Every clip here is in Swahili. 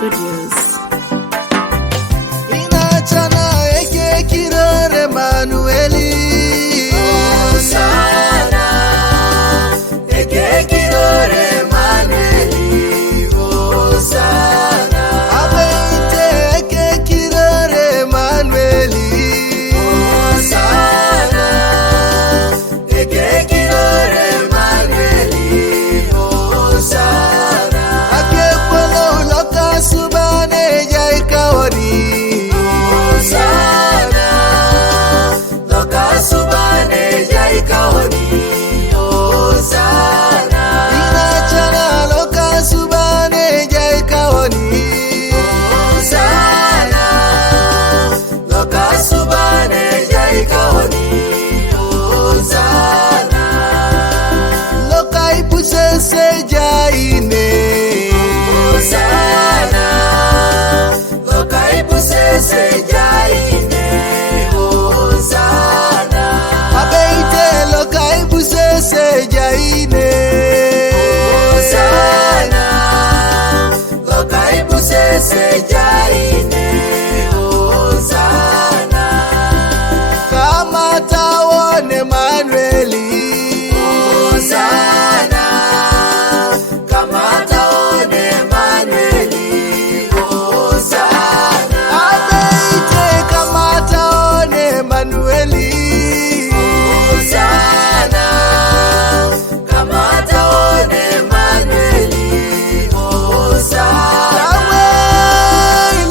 Studios. Inachana eke kirore Manueli. Osana, eke kirore Manueli. Osana, Abeite eke kirore Manueli. Osana, eke kirore Manueli. Osana, Ake polo loka subane jai kawani. Osana, loka subane jai kawani. Osana, Inachana loka subane jai kawani. Osana, loka subane jai kawani. Osana, Loka ipusese jaine. Osana, loka ipusese jaine. Osana, Abeite loka ipusese jaine. Osana, loka ipusese jaine. Osana, Kama tawone Manueli. Osana, kamata one Manueli. Osana, Abeite kama tawone Manueli. Osana, kamata one Manueli. Osana, Awe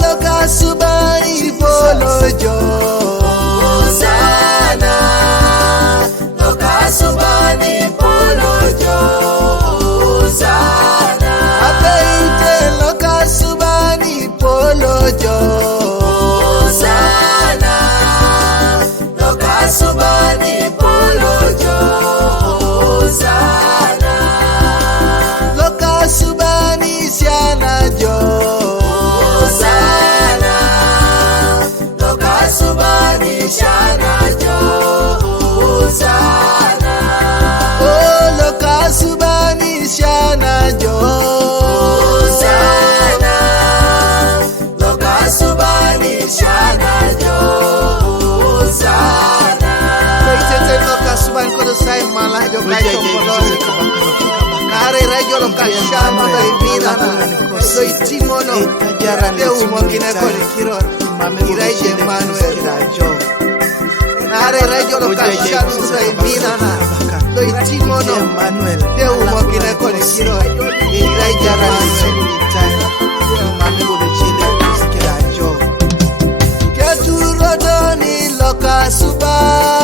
loka subani polojo. Osana, loka subani polojo. Osana, Abeite loka subani polojo. Osana, loka subani polojo. Osana, Loka subani siana jo. Osana, loka subani shana jo. Osana, Oh loka subani siana jo. Osana, loka subani shana jo. Osana, Abeite loka subani kodo sai malah jo kaito polojo. Kare rejo loka shama do imina na. So itimono. Deu mokine kore kiror. Iraije Manuel. Nare rejo loka shama do imina na. So itimono. Deu mokine kore kiror. Iraije Manuel. Keturo doni loka suba.